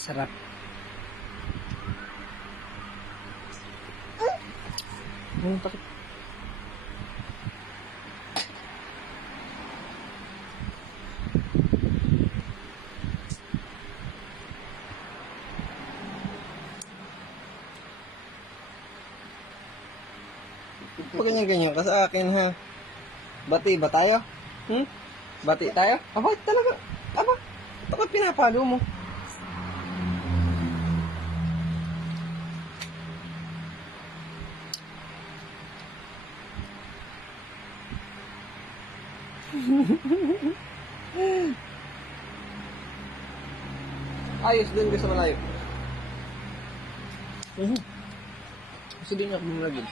Sarap. Takot. Pag ganyan-ganyan ka sa akin, ha? Bati ba tayo? Bati tayo? Aba, talaga. Aba, bakit pinapalo mo? Ayos din ka sa malayo. Gusto din ako malagid.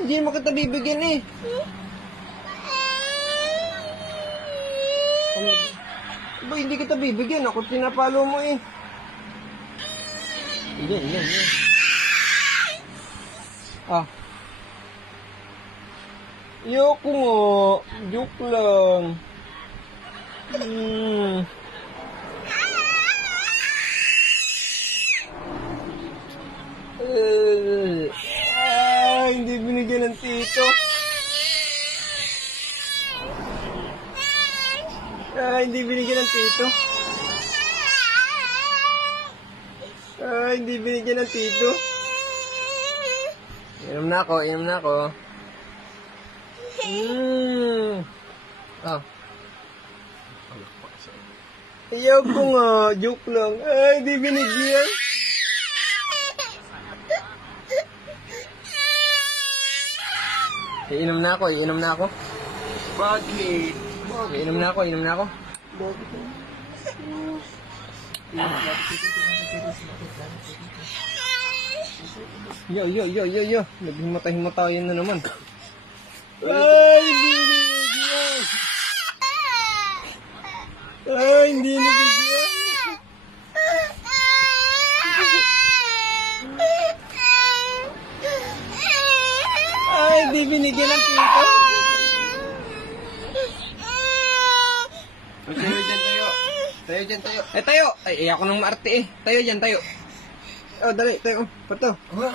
Hindi mo kita bibigyan eh. Ba, hindi kita bibigyan. Ako pinapalo mo eh. Yan. Ah. Yoko nga. Joke lang. Hindi binigyan ng tito. Hindi binigyan ng tito. Hindi binigyan ng tito. Inom na ako. Ayaw ko nga, joke lang. Hindi binigyan. Inom na ako. Bakit? Inom na ako. Yo. Naghimata-himatayin na naman. Hindi nabigyan. Hindi binigyan ng tito. Tayo dyan. Tayo. Ay, ako nang maarte eh. Tayo dyan. Oh, dali. Tayo. Pato. Kuha,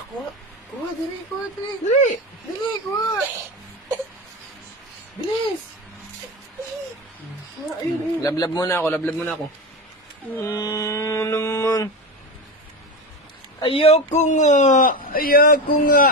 dali. Dali. Kuha. Bilis. Ayun. Lablab muna ako. Naman. Ayoko nga.